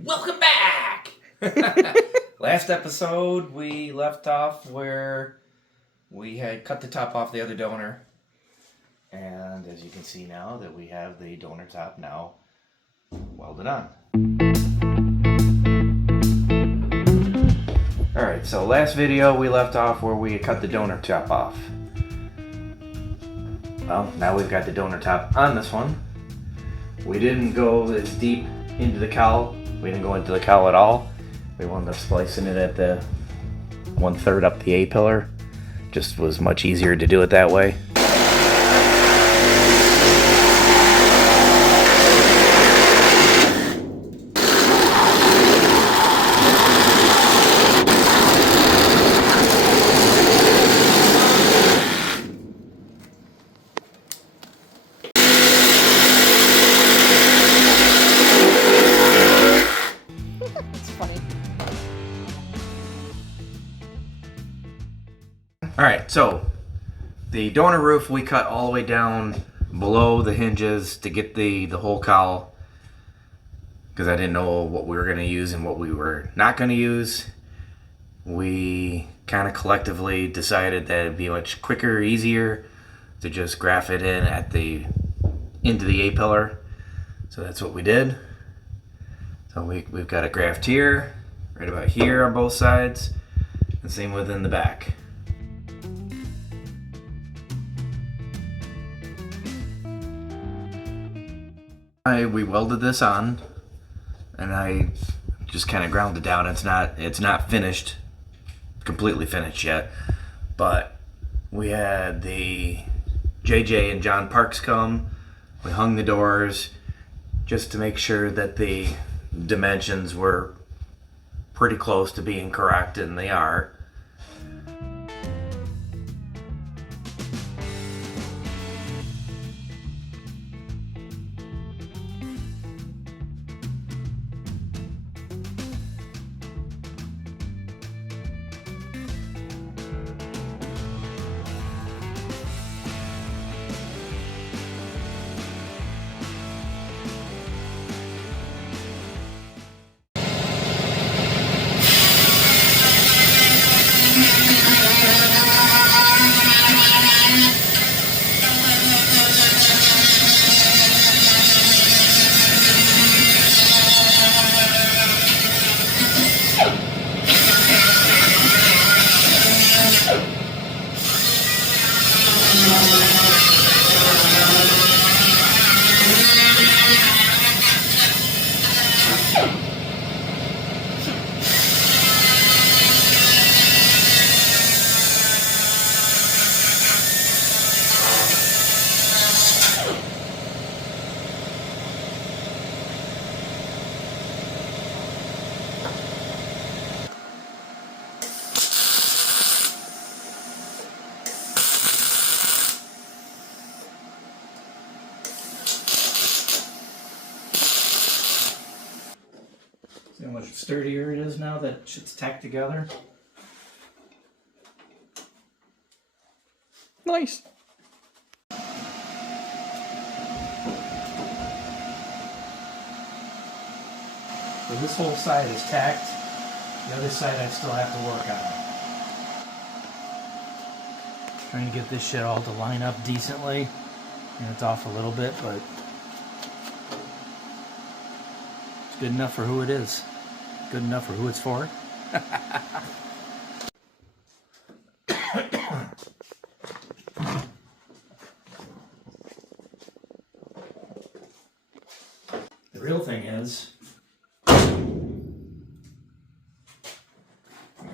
and welcome back! Last episode, we left off where we had cut the top off the other donor. And as you can see now that we have the donor top now welded on. Alright, so last video we left off where we cut the donor top off. Well, now we've got the donor top on this one. We didn't go as deep into the cowl. We didn't go into the cowl at all. We wound up splicing it at the 1/3 up the A-pillar. Just was much easier to do it that way. Alright, so the donor roof we cut all the way down below the hinges to get the whole cowl, because I didn't know what we were going to use and what we were not going to use. We kind of collectively decided that it'd be much quicker, easier to just graph it in at into the A-pillar. So that's what we did. So we've got it graphed here, right about here on both sides, and same within the back. We welded this on, and I just kind of ground it down. It's not finished, completely finished yet, but we had the JJ and John Parks come. We hung the doors just to make sure that the dimensions were pretty close to being correct, and they are. See how much sturdier it is now that shit's tacked together? Nice. So this whole side is tacked. The other side I still have to work on. Trying to get this shit all to line up decently. And it's off a little bit, but it's good enough for who it is. Good enough for who it's for. The real thing is,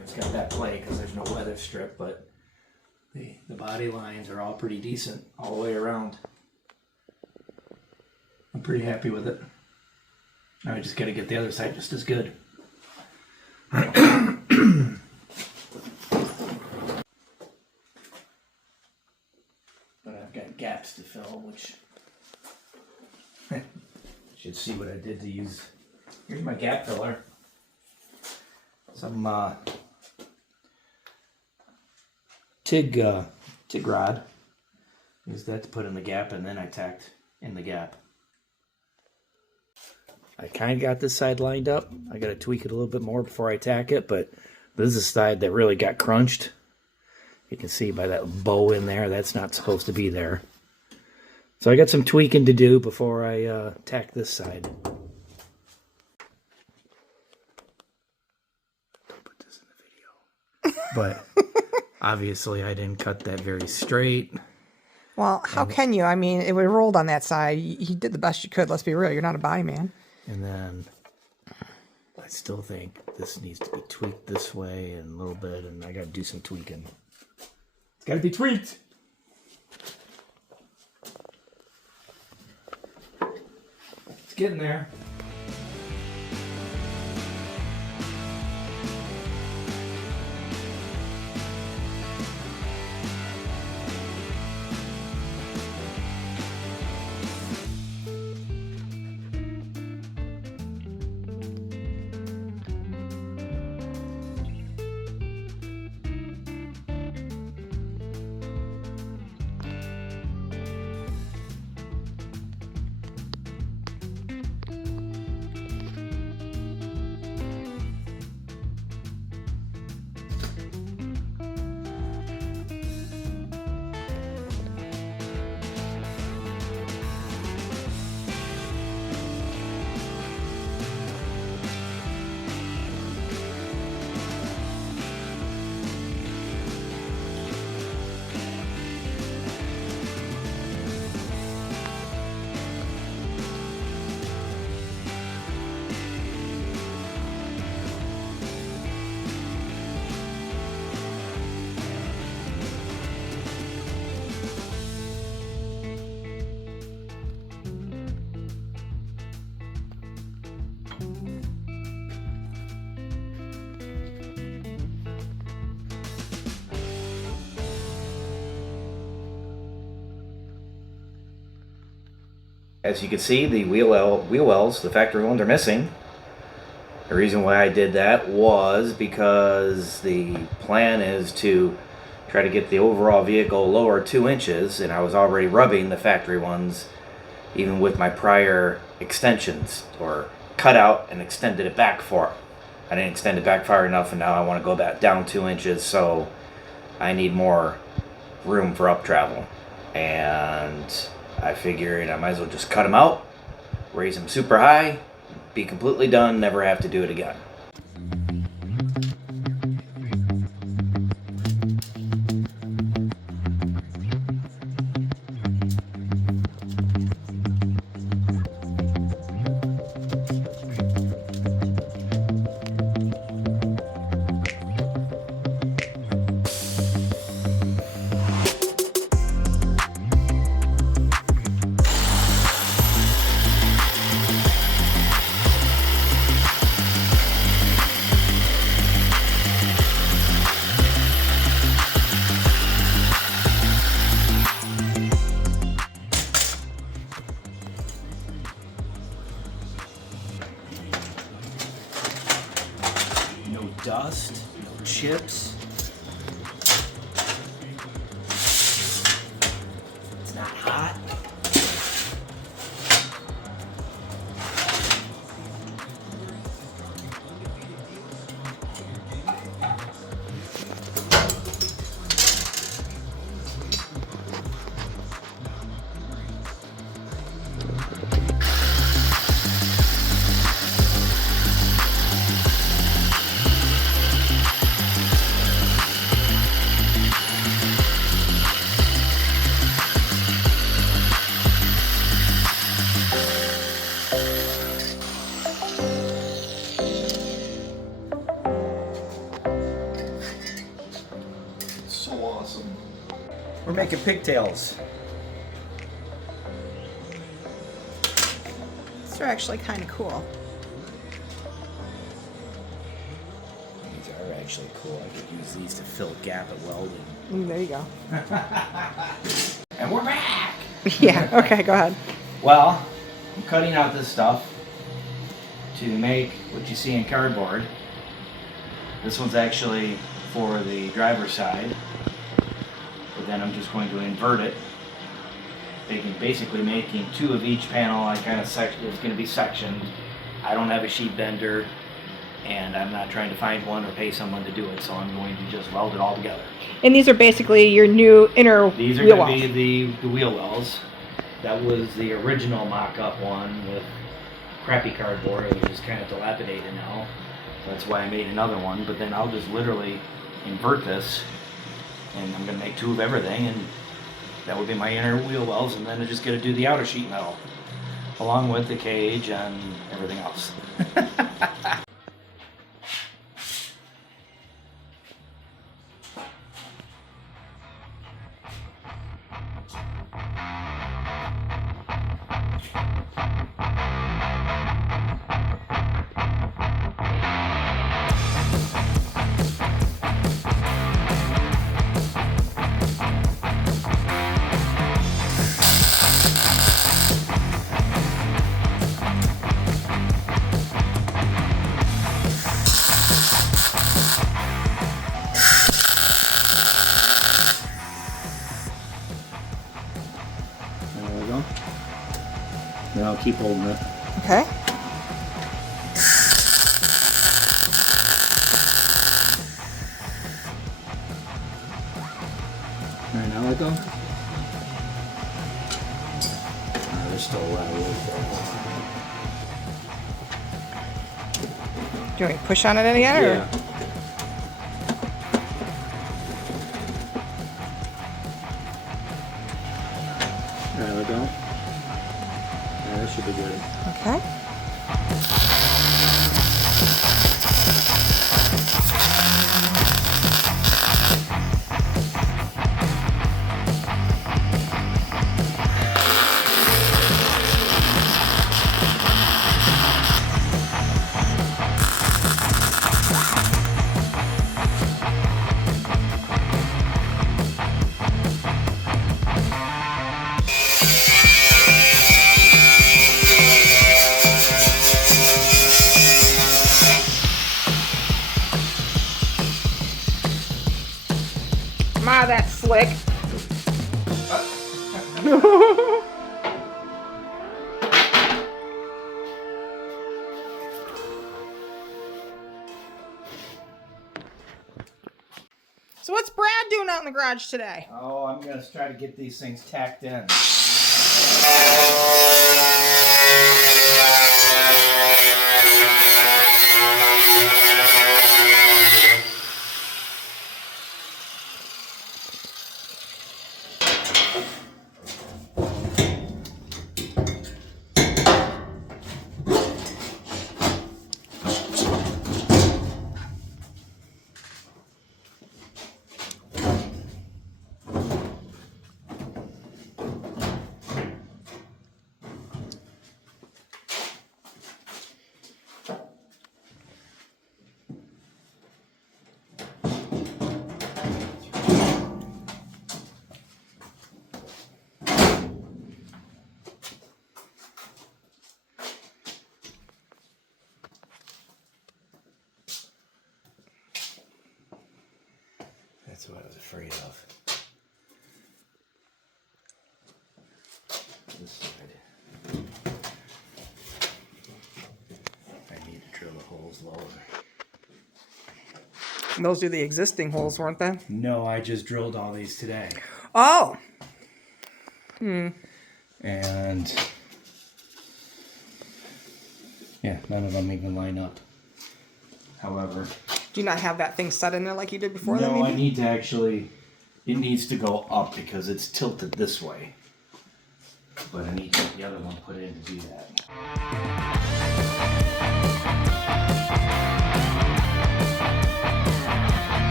it's got that play because there's no weather strip, but the body lines are all pretty decent all the way around. I'm pretty happy with it. Now I just got to get the other side just as good. But I've got gaps to fill, which should see what I did to use. Here's my gap filler. Some TIG rod. Used that to put in the gap, and then I tacked in the gap. I kind of got this side lined up. I got to tweak it a little bit more before I tack it, but this is the side that really got crunched. You can see by that bow in there, that's not supposed to be there. So I got some tweaking to do before I tack this side. Don't put this in the video. But obviously I didn't cut that very straight. Well, how can you? I mean, it would rolled on that side. You did the best you could. Let's be real. You're not a body man. And then I still think this needs to be tweaked this way and a little bit, and I got to do some tweaking. It's got to be tweaked. It's getting there. As you can see, the wheel wells, the factory ones, are missing. The reason why I did that was because the plan is to try to get the overall vehicle lower 2 inches, and I was already rubbing the factory ones even with my prior extensions, or cut out and extended it back far. I didn't extend it back far enough, and now I want to go back down 2 inches, so I need more room for up travel. And I figured I might as well just cut them out, raise them super high, be completely done, never have to do it again. Dust, no chips. It's not hot. We're making pigtails. These are actually kind of cool. These are actually cool. I could use these to fill a gap at Walden. There you go. And we're back! Yeah, okay, go ahead. Well, I'm cutting out this stuff to make what you see in cardboard. This one's actually for the driver's side. But then I'm just going to invert it, basically making 2 of each panel. I kind of it's going to be sectioned I don't have a sheet bender, and I'm not trying to find one or pay someone to do it, so I'm going to just weld it all together. And these are basically your new inner These are wheel going wells. to be the wheel wells. That was the original mock-up one with crappy cardboard, which is kind of dilapidated now. That's why I made another one, but then I'll just literally invert this, and I'm going to make 2 of everything, and that would be my inner wheel wells, and then I just got to do the outer sheet metal, along with the cage and everything else. There we go. Then I'll keep holding it. Okay. Alright, now let go. There's still a lot of wood there. Do you want me to push on it again? Or? Yeah. Alright, let go. Yeah, that should be good. Okay. Ma, that's slick. So what's Brad doing out in the garage today? Oh, I'm going to try to get these things tacked in. That's what I was afraid of. This side. I need to drill the holes lower. And those are the existing holes, weren't they? No, I just drilled all these today. Oh. And yeah, none of them even line up. However, Do you not have that thing set in there like you did before? then, no, maybe? I need to actually, it needs to go up because it's tilted this way. But I need to get the other one put in to do that.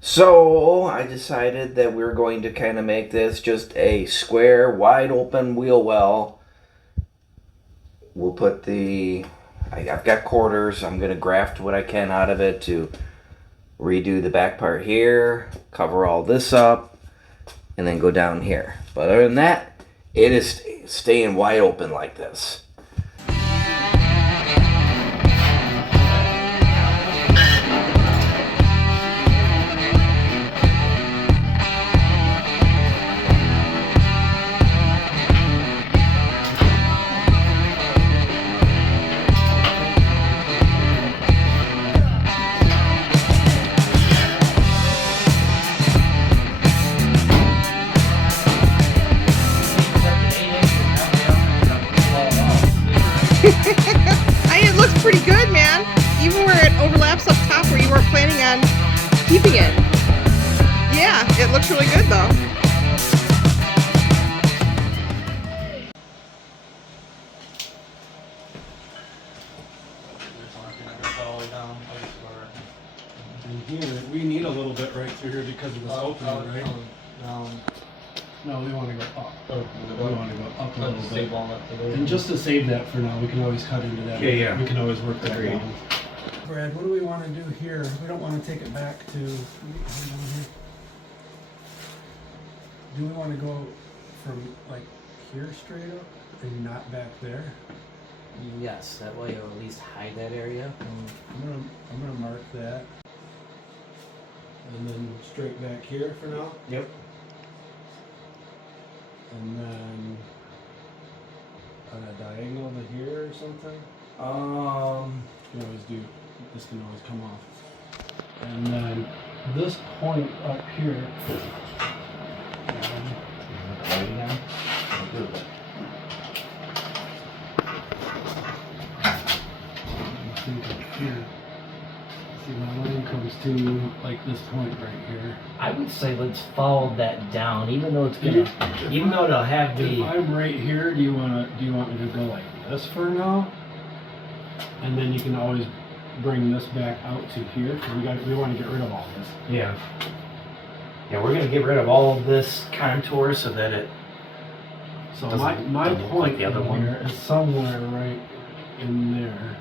So I decided that we were going to kind of make this just a square, wide open wheel well. We'll put I've got quarters. I'm going to graft what I can out of it to redo the back part here, cover all this up, and then go down here. But other than that, it is staying wide open like this. keeping it. Yeah, it looks really good though. And here, we need a little bit right through here because of this opening, right? No, we want to go up. We want to go up a little bit. And just to save that for now, we can always cut into that. Yeah. We can always work that Agreed. down. Brad, what do we want to do here? We don't want to take it back to... Do we want to go from like here straight up and not back there? Yes, that way you'll at least hide that area. I'm gonna mark that. And then straight back here for now. Yep. And then on a diagonal to here or something. You can always do, this can always come off. And then this point up here. I think up here. See, my line comes to like this point right here. I would say let's follow that down, even though it's gonna, even though it'll have If the. I'm right here, do you want me to go like this for now? And then you can always bring this back out to here because we want to get rid of all this. Yeah. Yeah, we're gonna get rid of all of this contour so that it. So Doesn't my look point like the other one. here is somewhere right in there.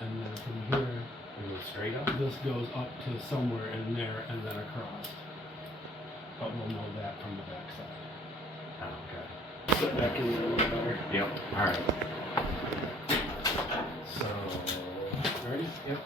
And then from here, We go straight up. this goes up to somewhere in there and then across. But we'll know that from the back side. Oh, okay. Put back in there a little better. Yep. All right. So. Ready? Yep.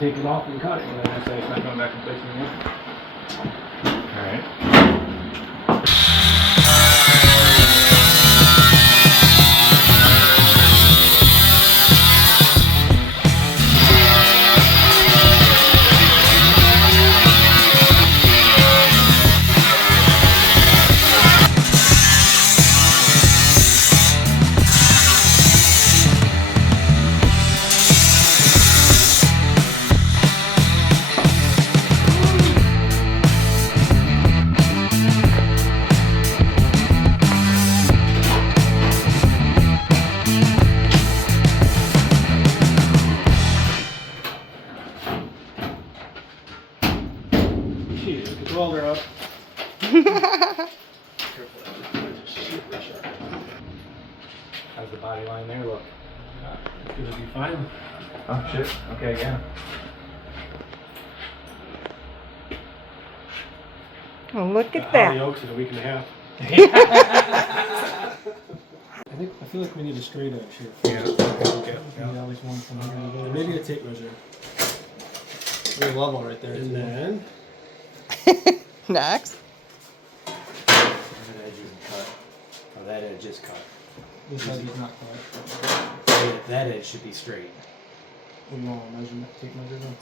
Take it off and cut it, and then I say it's not going back in place anymore. All right. Shit, get the welder up. How's the body line there look? It's gonna be fine. Oh shit. Okay, yeah. Oh, look at Holly that. Oaks in a week and a half. I feel like we need a straight edge here. Yeah. Yeah, at least one from here to there. Maybe a tape measure. Very level right there. And then Next. That edge isn't cut. Oh, that edge is cut. This edge is not cut. That edge should be straight. What do you want to measure? Tape measure then?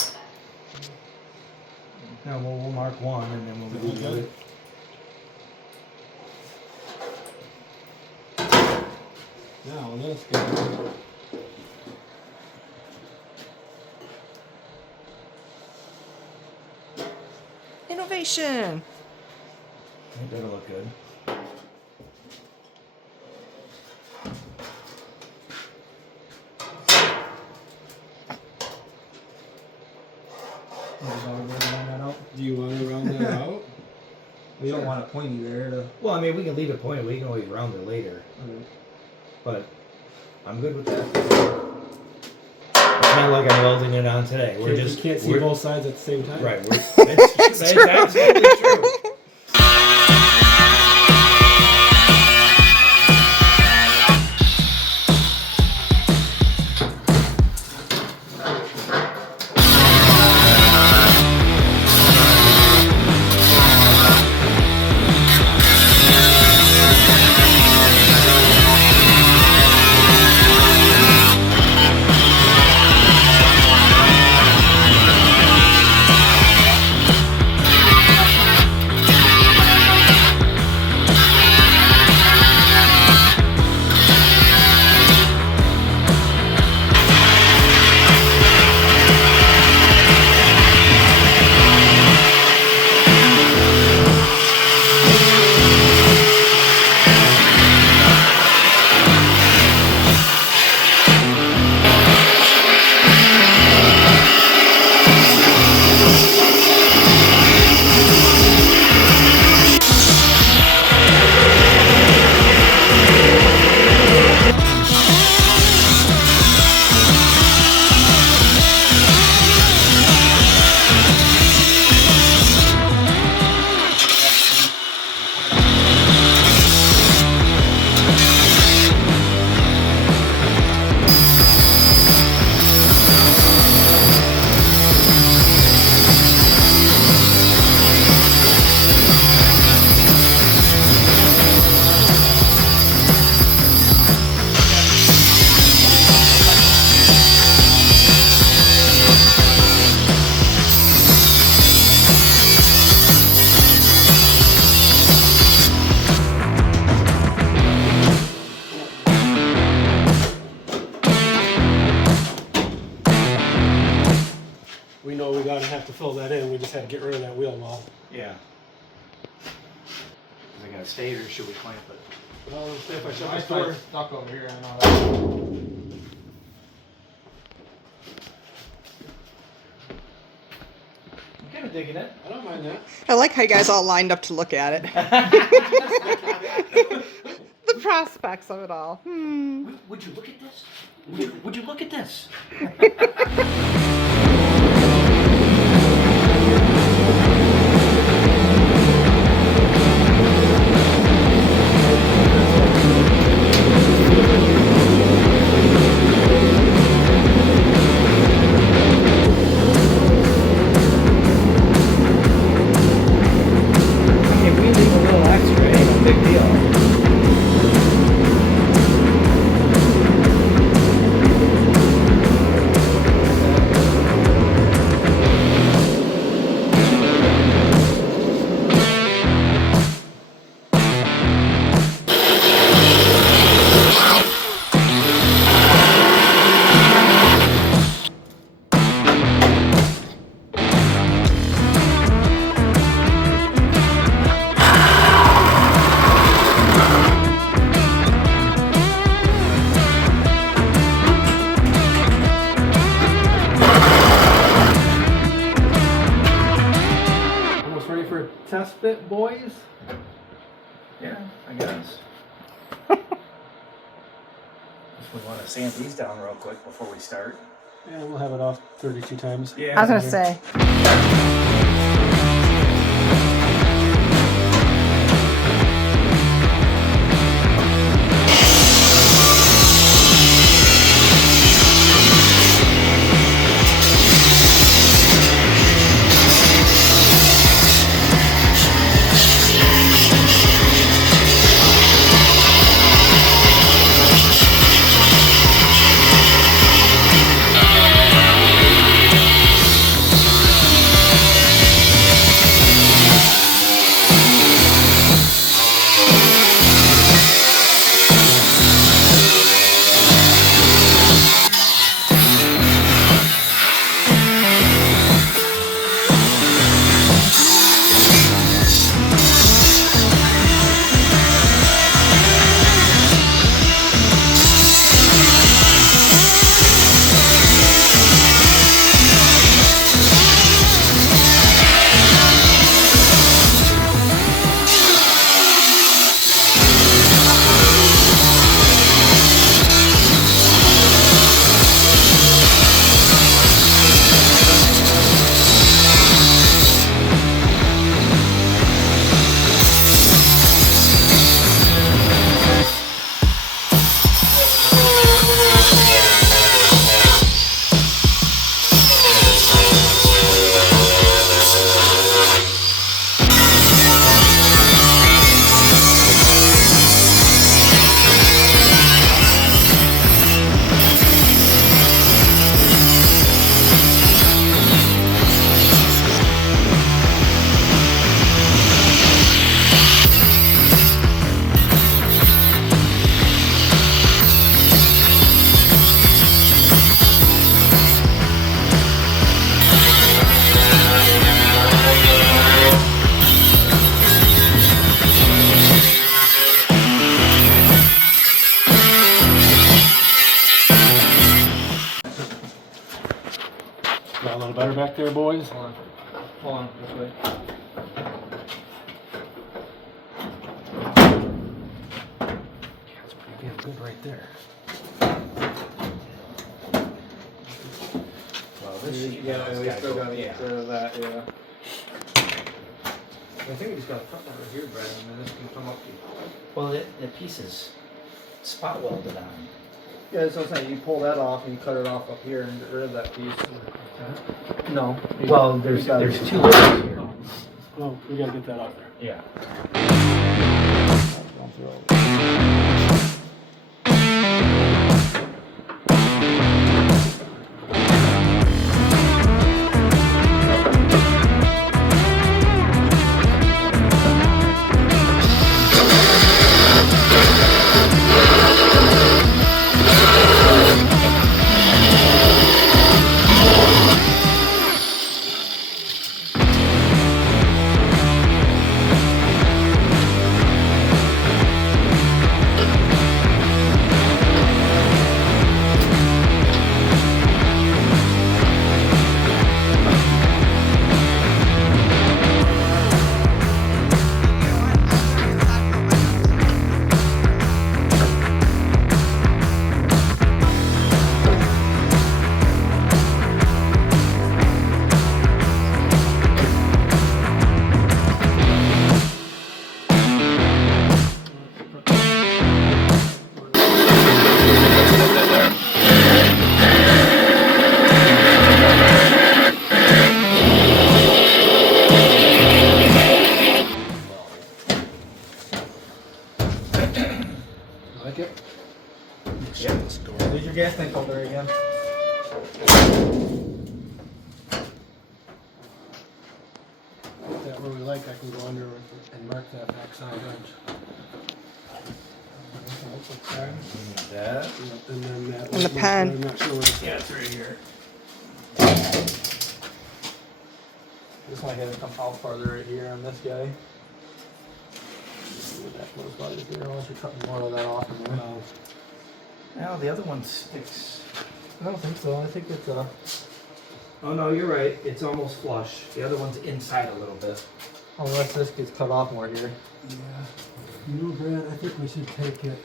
No, we'll mark one and then we'll do the other. Now this guy. Innovation. That'll look good. Do you want to round that out? We don't want a pointy there. Well, I mean, we can leave it pointed. We can always round it later. But I'm good with that. It's not like I'm welding it on today. We're just you can't see both sides at the same time. right. That's absolutely true. We know we gotta have to fill that in. We just had to get rid of that wheel well. Yeah. Is it gonna stay or should we clamp it? Well, let's see if I shut My this door. foot's stuck over here. I know that. I'm kind of digging it. I don't mind that. I like how you guys all lined up to look at it. The prospects of it all. Would you look at this? Would you look at this? If we leave a little extra, it ain't a big deal. Almost ready for a test fit, boys? Yeah, I guess. Just we want to sand these down real quick before we start. Yeah, we'll have it off 32 times. Yeah. I was gonna say. back there, boys. Hold on, this way. That's pretty damn good right there. Well, this sheet Yeah, metal's we gotta still go- gotta yeah. get rid of that, yeah. I think we just gotta cut that right here, Brad, and then this can come up to you. Well, the piece is spot welded on. Yeah, that's what I'm saying. You pull that off and you cut it off up here and get rid of that piece. No. Well, there's two layers here. Oh, we gotta get that out there. Yeah. Like it? Yeah. There's your gas tank holder again. That where we like, I can go under and mark that backside edge. That. And then that. And the pen. I'm not sure where it's Yeah, it's right here. This one had to come out farther right here on this guy. where that goes by here, unless you're cutting more of that off in there. No. Now the other one sticks. I don't think so. I think it's oh no, you're right. It's almost flush. The other one's inside a little bit. Unless this gets cut off more here. Yeah. You know, Brad, I think we should take it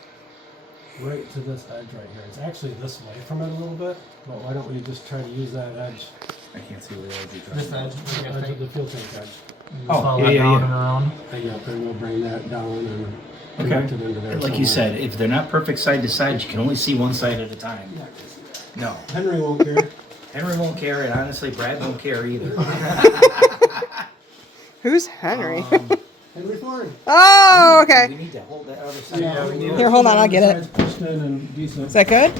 right to this edge right here. It's actually this way from it a little bit, but why don't we just try to use that edge? I can't see where the edge is. This edge. The edge of the fuel tank edge. Oh, Follow yeah, that yeah, down yeah. and around. And yeah, then we'll bring that down and Okay. connect it into there. Like you somewhere. said, if they're not perfect side to side, you can only see one side at a time. No. Henry won't care. Henry won't care, and honestly, Brad won't care either. Who's Henry? Henry Thorne. Oh, okay. We need to hold that other side. Yeah, we need Here, hold on, I'll get it. Pushed in and decent. Is that good?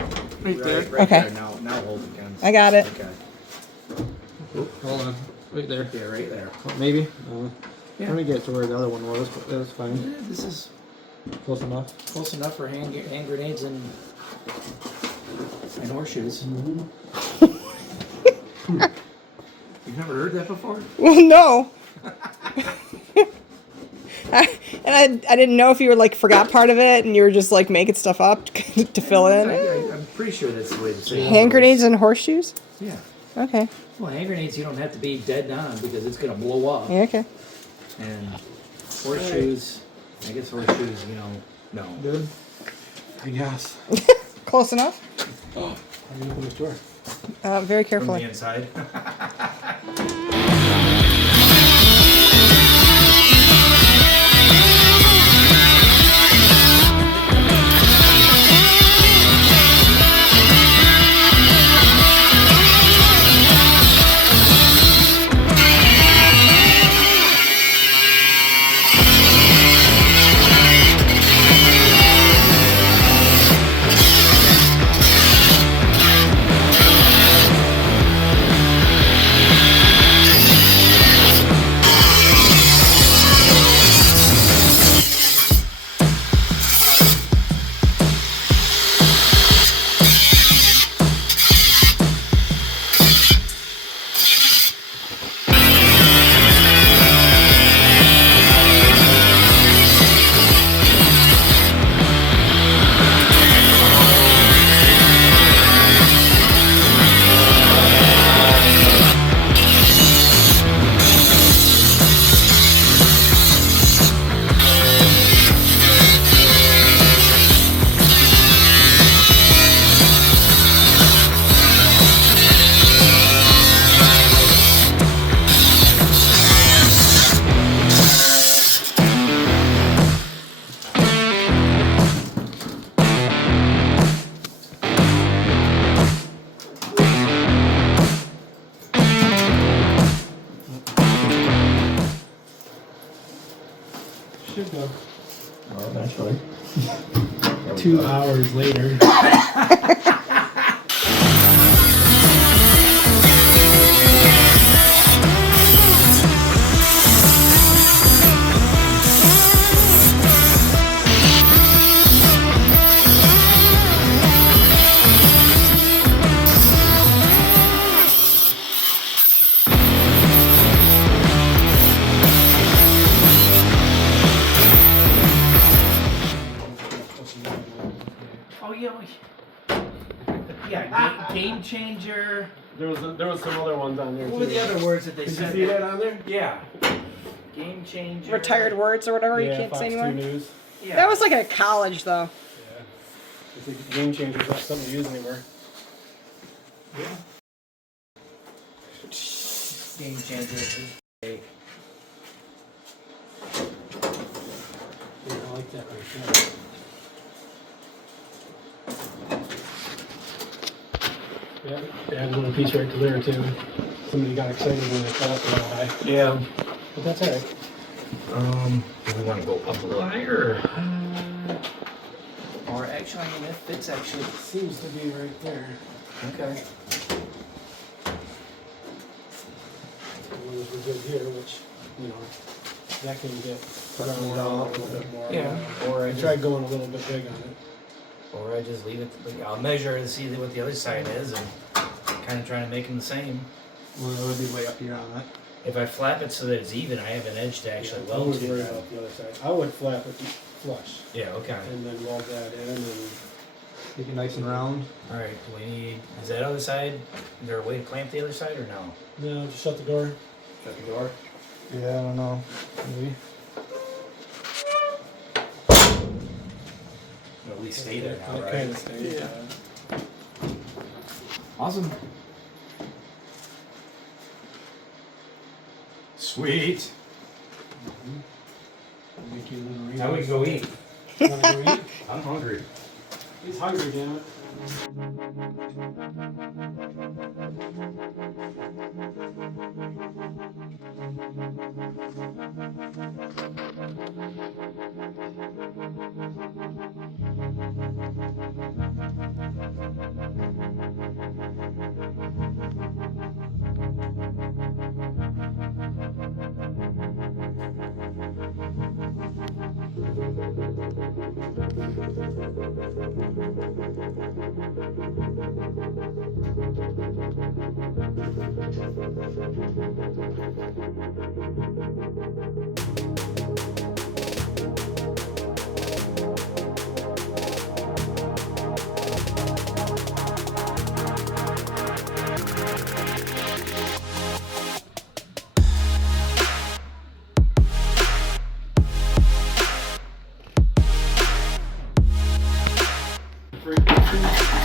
Right there. Right Okay. there. Now hold it, Ken. I got it. Okay. Hold on. Right there. Yeah, right there. Maybe. Yeah. Let me get to where the other one was, but that's fine. Yeah, this is Close enough. close enough for hand grenades and horseshoes. You've never heard that before? Well, no. I didn't know if you were like forgot part of it and you were just like making stuff up to fill in. I'm pretty sure that's the way to say it. Hand grenades and horseshoes? Yeah. Okay. Well, hand grenades you don't have to be dead on because it's gonna blow up. Yeah, okay. And horseshoes, I guess horseshoes, no. Good. I guess. Close enough? How do you open this door? Very From the carefully. inside. should go. Well, eventually. 2 hours later. Oh yeah, game changer. There was some other ones on there What were too. the other words that they Did you said? see that on there? Yeah. Game changer. Retired words or whatever you Yeah, can't Fox say 2 anymore. News. Yeah. That was like at college though. Yeah. I think game changer's not something to use anymore. game changer. Yeah, I like that right there. Yeah, add a little piece right to there too. Somebody got excited when they cut up a little high. Yeah. But that's alright. Do we want to go up a little higher? Or actually, I mean, that fits actually. Seems to be right there. Okay. As long as we're good here, which, you know, that can get rounded out a little bit more. Yeah. Or I I just, tried going a little bit big on it. or I just leave it. I'll measure to see what the other side is, and kind of trying to make them the same. Well, it would be way up here on that. If I flap it so that it's even, I have an edge to actually I weld would to. worry about the other side. I would flap it flush Yeah. Okay. and then weld that in and Make it nice and round. All right. Do we need? Is that other side? Is there a way to clamp the other side or no? no, just shut the door. Shut the door. Yeah, I don't know. Maybe. It'll at least stay there now, That right? kind of stays. Yeah. Awesome. Sweet. Make you a little Now we can go eat. You wanna go eat? I'm hungry. He's hungry, damn it. Frequency.